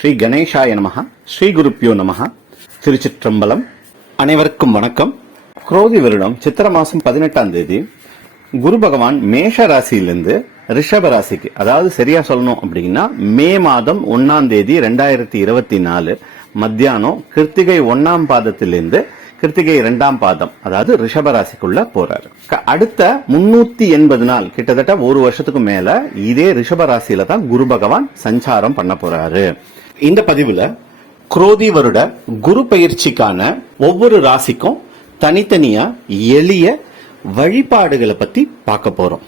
ஸ்ரீ கணேஷாய நமக ஸ்ரீ குருப்பியோ நமஹ. திருச்சிற்றம்பலம். அனைவருக்கும் வணக்கம். குரோதி வருடம் சித்திர மாசம் பதினெட்டாம் தேதி. குரு பகவான் மேஷ ராசியிலிருந்து ரிஷப ராசிக்கு அதாவது சரியா சொல்லணும் அப்படின்னா மே மாதம் ஒன்னாம் தேதி ரெண்டாயிரத்தி இருபத்தி நாலு மத்தியானம் கிருத்திகை ஒன்னாம் பாதத்திலிருந்து கிருத்திகை இரண்டாம் பாதம் அதாவது ரிஷப ராசிக்குள்ள போறாரு. அடுத்த முன்னூத்தி எண்பது நாள் கிட்டத்தட்ட ஒரு வருஷத்துக்கு மேல இதே ரிஷப ராசியில தான் குரு பகவான் சஞ்சாரம் பண்ண போறாரு. இந்த பதிவுல குரோதி வருட குரு பயிற்சிக்கான ஒவ்வொரு ராசிக்கும் தனித்தனியா எளிய வழிபாடுகளை பத்தி பார்க்க போறோம்.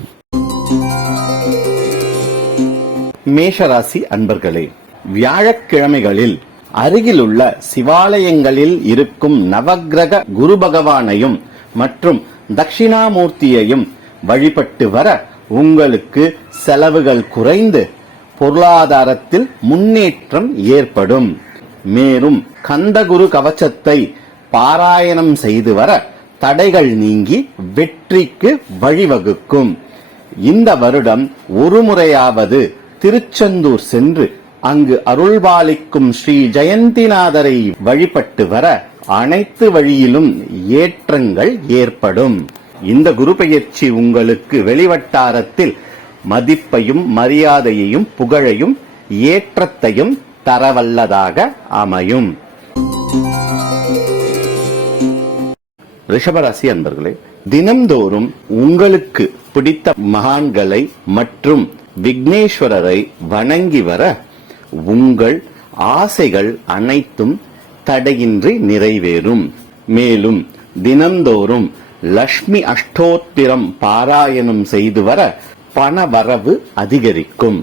மேஷராசி அன்பர்களே வியாழக்கிழமைகளில் அருகிலுள்ள சிவாலயங்களில் இருக்கும் நவக்கிரக குரு பகவானையும் மற்றும் தட்சிணாமூர்த்தியையும் வழிபட்டு வர உங்களுக்கு செலவுகள் குறைந்து பொருளாதாரத்தில் முன்னேற்றம் ஏற்படும். மேலும் கந்தகுரு கவச்சத்தை பாராயணம் செய்து வர தடைகள் நீங்கி வெற்றிக்கு வழிவகுக்கும். இந்த வருடம் ஒரு முறையாவது திருச்செந்தூர் சென்று அங்கு அருள்பாலிக்கும் ஸ்ரீ ஜெயந்திநாதரை வழிபட்டு வர அனைத்து வழியிலும் ஏற்றங்கள் ஏற்படும். இந்த குரு பெயர்ச்சி உங்களுக்கு வெளிவட்டாரத்தில் மதிப்பையும் மரியாதையையும் புகழையும் ஏற்றத்தையும் தரவல்லதாக அமையும். ரிஷபராசி அன்பர்களே தினம்தோறும் உங்களுக்கு பிடித்த மகான்களை மற்றும் விக்னேஸ்வரரை வணங்கி வர உங்கள் ஆசைகள் அனைத்தும் தடையின்றி நிறைவேறும். மேலும் தினந்தோறும் லக்ஷ்மி அஷ்டோத்திரம் பாராயணம் செய்து வர பண வரவு அதிகரிக்கும்.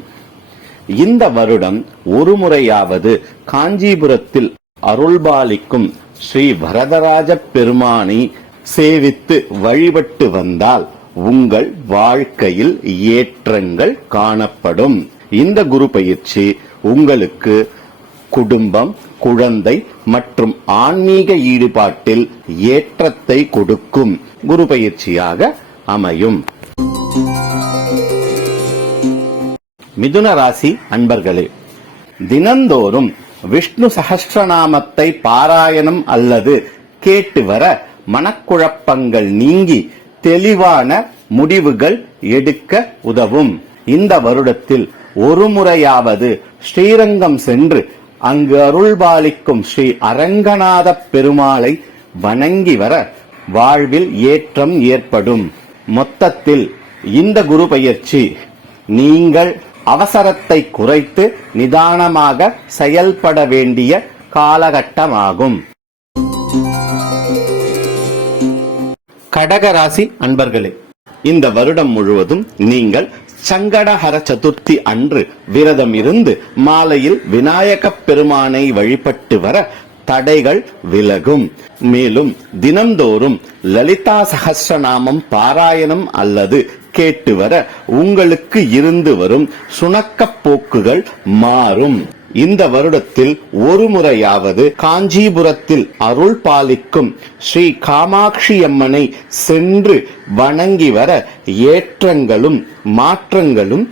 இந்த வருடம் ஒரு முறையாவது காஞ்சிபுரத்தில் அருள்பாலிக்கும் ஸ்ரீ வரதராஜ பெருமானை சேவித்து வழிபட்டு வந்தால் உங்கள் வாழ்க்கையில் ஏற்றங்கள் காணப்படும். இந்த குரு பயிற்சி உங்களுக்கு குடும்பம் குழந்தை மற்றும் ஆன்மீக ஈடுபாட்டில் ஏற்றத்தை கொடுக்கும் குரு பயிற்சியாக அமையும். மிதுன ராசி அன்பர்களே தினந்தோறும் விஷ்ணு சஹஸ்ரநாமத்தை பாராயணம் அல்லது கேட்டு வர மனக்குழப்பங்கள் நீங்கி தெளிவான முடிவுகள் எடுக்க உதவும். இந்த வருடத்தில் ஒரு முறையாவது ஸ்ரீரங்கம் சென்று அங்கு அருள்பாலிக்கும் ஸ்ரீ அரங்கநாத பெருமாளை வணங்கி வர வாழ்வில் ஏற்றம் ஏற்படும். மொத்தத்தில் இந்த குரு பயிற்சி நீங்கள் அவசரத்தை குறைத்து நிதானமாக செயல்பட வேண்டிய காலகட்டமாகும். கடகராசி அன்பர்களே இந்த வருடம் முழுவதும் நீங்கள் சங்கடஹர சதுர்த்தி அன்று விரதம் இருந்து மாலையில் விநாயகப் பெருமானை வழிபட்டு வர தடைகள் விலகும். மேலும் தினந்தோறும் லலிதா சகசிரநாமம் பாராயணம் அல்லது கேட்டு வர உங்களுக்கு இருந்து வரும் சுணக்கப் போக்குகள் மாறும். இந்த வருடத்தில் ஒரு முறையாவது காஞ்சிபுரத்தில் அருள் பாலிக்கும் ஸ்ரீ காமாட்சி அம்மனை சென்று வணங்கி வர ஏற்றங்களும் மாற்றங்களும்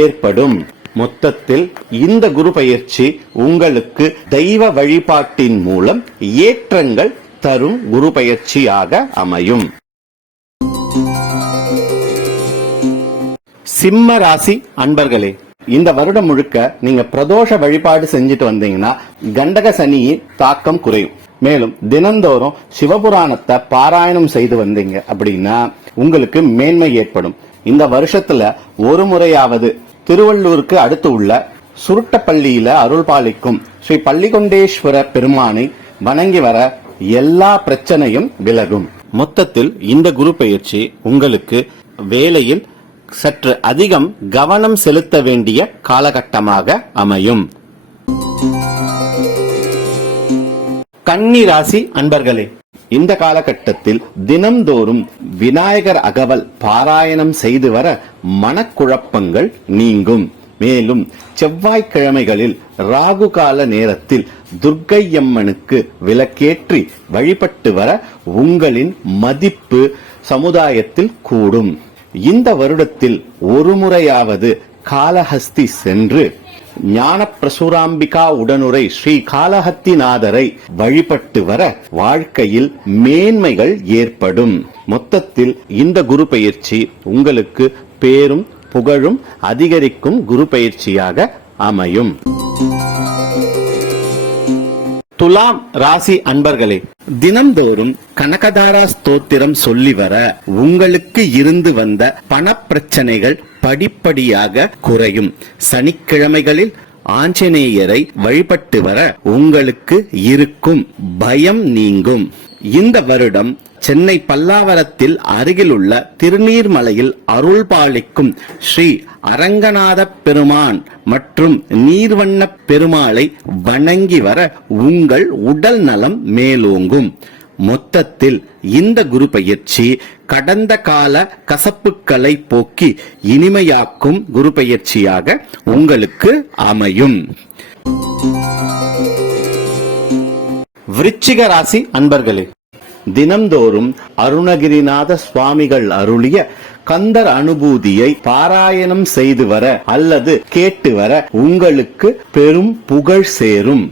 ஏற்படும். மொத்தத்தில் இந்த குரு பயிற்சி உங்களுக்கு தெய்வ வழிபாட்டின் மூலம் ஏற்றங்கள் தரும் குரு பயிற்சியாக அமையும். சிம்ம ராசி அன்பர்களே இந்த வருடம் முழுக்க நீங்க பிரதோஷ வழிபாடு செஞ்சுட்டு வந்தீங்கன்னா கண்டக சனியின் தாக்கம் குறையும். மேலும் தினந்தோறும் சிவபுராணத்தை பாராயணம் செய்து வந்தீங்க அப்படின்னா உங்களுக்கு மேன்மை ஏற்படும். இந்த வருஷத்துல ஒரு முறையாவது திருவள்ளூருக்கு அடுத்து உள்ள சுருட்டப்பள்ளியில அருள் பாலிக்கும் ஸ்ரீ பள்ளிகொண்டேஸ்வர பெருமானை வணங்கி வர எல்லா பிரச்சனையும் விலகும். மொத்தத்தில் இந்த குரு பயிற்சி உங்களுக்கு வேலையில் சற்று அதிகம் கவனம் செலுத்த வேண்டிய காலகட்டமாக அமையும். கன்னி ராசி அன்பர்களே இந்த காலகட்டத்தில் தினம்தோறும் விநாயகர் அகவல் பாராயணம் செய்து வர மனக்குழப்பங்கள் நீங்கும். மேலும் செவ்வாய்க்கிழமைகளில் ராகு கால நேரத்தில் துர்க்கையம்மனுக்கு விளக்கேற்றி வழிபட்டு வர உங்களின் மதிப்பு சமுதாயத்தில் கூடும். இந்த வருடத்தில் ஒரு முறையாவது காலஹஸ்தி சென்று ஞான பிரசுராம்பிகா உடனுரை ஸ்ரீ காலஹத்திநாதரை வழிபட்டு வர வாழ்க்கையில் மேன்மைகள் ஏற்படும். மொத்தத்தில் இந்த குரு பயிற்சி உங்களுக்கு பேரும் புகழும் அதிகரிக்கும் குரு பயிற்சியாக அமையும். துலாம் ராசி அன்பர்களே தினம்தோறும் கனகதாரா ஸ்தோத்திரம் சொல்லி வர உங்களுக்கு இருந்து வந்த பணப்பிரச்சனைகள் படிப்படியாக குறையும். சனிக்கிழமைகளில் ஆஞ்சநேயரை வழிபட்டு வர உங்களுக்கு இருக்கும் பயம் நீங்கும். இந்த வருடம் சென்னை பல்லாவரத்தில் அருகிலுள்ள திருநீர்மலையில் அருள் பாலிக்கும் ஸ்ரீ அரங்கநாத பெருமான் மற்றும் நீர்வண்ண பெருமாளை வணங்கி வர உங்கள் உடல் நலம் மேலோங்கும். மொத்தத்தில் இந்த குரு பயிற்சி கடந்த கால கசப்புக்களை போக்கி இனிமையாக்கும் குரு பயிற்சியாக உங்களுக்கு அமையும். விருச்சிக ராசி அன்பர்களே தினம்தோறும் அருணகிரிநாத சுவாமிகள் அருளிய கந்தர் அனுபூதியை பாராயணம் செய்து வர அல்லது கேட்டு வர உங்களுக்கு பெரும் புகழ் சேரும்.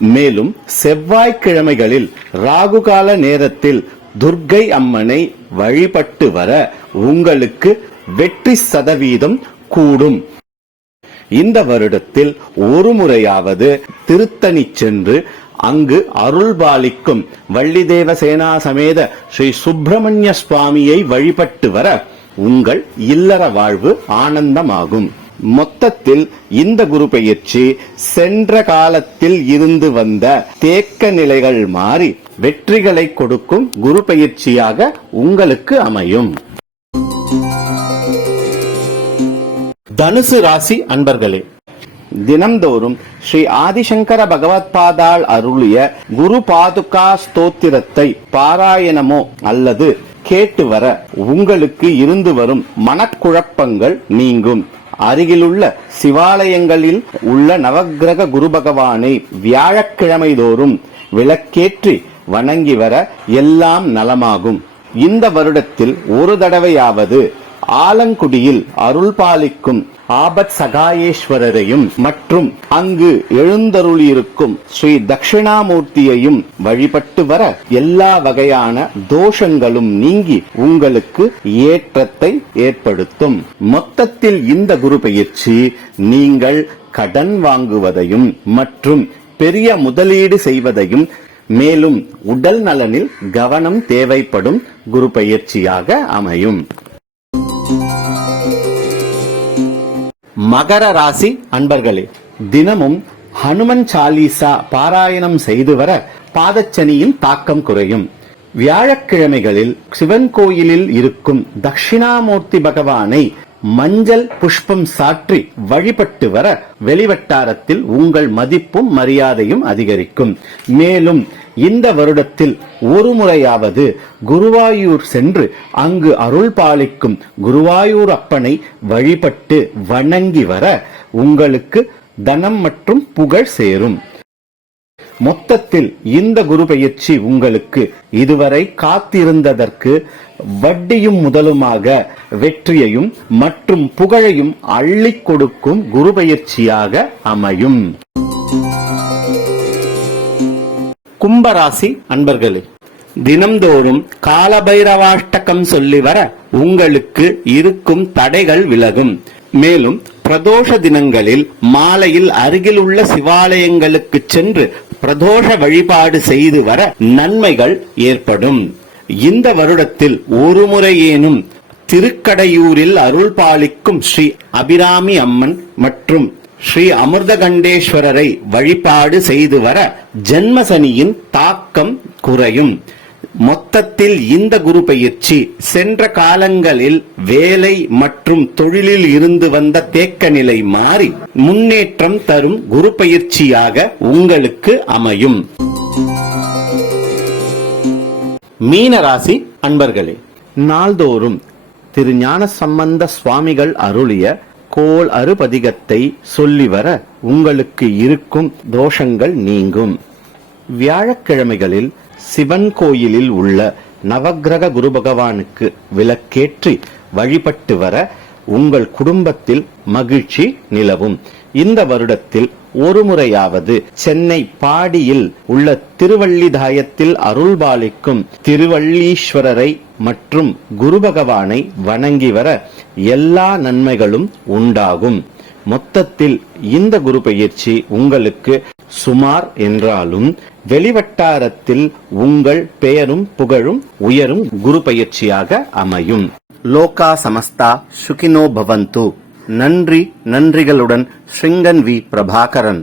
மேலும் செவ்வாய்க்கிழமைகளில் ராகுகால நேரத்தில் துர்க்கை அம்மனை வழிபட்டு வர உங்களுக்கு வெற்றி சதவீதம் கூடும். இந்த வருடத்தில் ஒரு முறையாவது திருத்தணி சென்று அங்கு அருள்பாலிக்கும் வள்ளிதேவ சேனா சமேத ஸ்ரீ சுப்பிரமணிய சுவாமியை வழிபட்டு வர உங்கள் இல்லற வாழ்வு ஆனந்தமாகும். மொத்தத்தில் இந்த குரு பயிற்சி சென்ற காலத்தில் இருந்து வந்த தேக்க நிலைகள் மாறி வெற்றிகளை கொடுக்கும் குரு பயிற்சியாக உங்களுக்கு அமையும். தனுசு ராசி அன்பர்களே தினம்தோறும் ஸ்ரீ ஆதிசங்கர பகவத் பாதாள் அருளிய குரு பாதுகா ஸ்தோத்திரத்தை பாராயணமோ அல்லது கேட்டு வர உங்களுக்கு இருந்து வரும் மனக்குழப்பங்கள் நீங்கும். அருகிலுள்ள சிவாலயங்களில் உள்ள நவக்கிரக குரு பகவானை வியாழக்கிழமை தோறும் விளக்கேற்றி வணங்கி வர எல்லாம் நலமாகும். இந்த வருடத்தில் ஒரு தடவையாவது ஆலங்குடியில் அருள் பாலிக்கும் ஆபத் சகாயேஸ்வரரையும் மற்றும் அங்கு எழுந்தருளியிருக்கும் ஸ்ரீ தட்சிணாமூர்த்தியையும் வழிபட்டு வர எல்லா வகையான தோஷங்களும் நீங்கி உங்களுக்கு ஏற்றத்தை ஏற்படுத்தும். மொத்தத்தில் இந்த குரு பயிற்சி நீங்கள் கடன் வாங்குவதையும் மற்றும் பெரிய முதலீடு செய்வதையும் மேலும் உடல் நலனில் கவனம் தேவைப்படும் குரு பயிற்சியாக அமையும். மகர ராசி அன்பர்களே தினமும் ஹனுமன் சாலீசா பாராயணம் செய்து வர பாதச்சனியின் தாக்கம் குறையும். வியாழக்கிழமைகளில் சிவன் கோயிலில் இருக்கும் தட்சிணாமூர்த்தி பகவானை மஞ்சள் புஷ்பம் சாற்றி வழிபட்டு வர வெளிவட்டாரத்தில் உங்கள் மதிப்பும் மரியாதையும் அதிகரிக்கும். மேலும் இந்த வருடத்தில் ஒரு முறையாவது குருவாயூர் சென்று அங்கு அருள் பாலிக்கும் குருவாயூர் அப்பனை வழிபட்டு வணங்கி வர உங்களுக்கு தனம் மற்றும் புகழ் சேரும். மொத்தத்தில் இந்த குரு பயிற்சி உங்களுக்கு இதுவரை காத்திருந்ததற்கு வட்டியும் முதலுமாக வெற்றியையும் மற்றும் புகழையும் அள்ளி கொடுக்கும் குரு பயிற்சியாக அமையும். கும்பராசி அன்பர்களே தினம்தோறும் காலபைரவாஷ்டகம் சொல்லி வர உங்களுக்கு இருக்கும் தடைகள் விலகும். மேலும் பிரதோஷ தினங்களில் மாலையில் அருகில் உள்ள சிவாலயங்களுக்கு சென்று பிரதோஷ வழிபாடு செய்து வர நன்மைகள் ஏற்படும். இந்த வருடத்தில் ஒரு முறையேனும் திருக்கடையூரில் அருள் பாலிக்கும் ஸ்ரீ அபிராமி அம்மன் மற்றும் ஸ்ரீ அமிர்தகண்டேஸ்வரரை வழிபாடு செய்து வர ஜென்மசனியின் தாக்கம் குறையும். மொத்தத்தில் இந்த குரு பயிற்சி சென்ற காலங்களில் வேலை மற்றும் தொழிலில் இருந்து வந்த தேக்க நிலை மாறி முன்னேற்றம் தரும் குரு பயிற்சியாக உங்களுக்கு அமையும். மீனராசி அன்பர்களே நாள்தோறும் திரு ஞான சம்பந்த சுவாமிகள் அருளிய கோள் அறுபதிகத்தை சொல்லி வர உங்களுக்கு இருக்கும் தோஷங்கள் நீங்கும். வியாழக்கிழமைகளில் சிவன் கோயிலில் உள்ள நவக்கிரக குரு பகவானுக்கு விளக்கேற்றி வழிபட்டு வர உங்கள் குடும்பத்தில் மகிழ்ச்சி நிலவும். இந்த வருடத்தில் ஒரு முறையாவது சென்னை பாடியில் உள்ள திருவள்ளிதாயத்தில் அருள்பாலிக்கும் திருவள்ளீஸ்வரரை மற்றும் குரு பகவானை வணங்கி வர எல்லா நன்மைகளும் உண்டாகும். மொத்தத்தில் இந்த குரு பயிற்சி உங்களுக்கு சுமார் என்றாலும் வெளிவட்டாரத்தில் உங்கள் பெயரும் புகழும் உயரும் குரு பயிற்சியாக அமையும். லோகா சமஸ்தா சுகினோ பவந்து. நன்றி நன்றிகளுடன் ஸ்ருங்கன் வி பிரபாகரன்.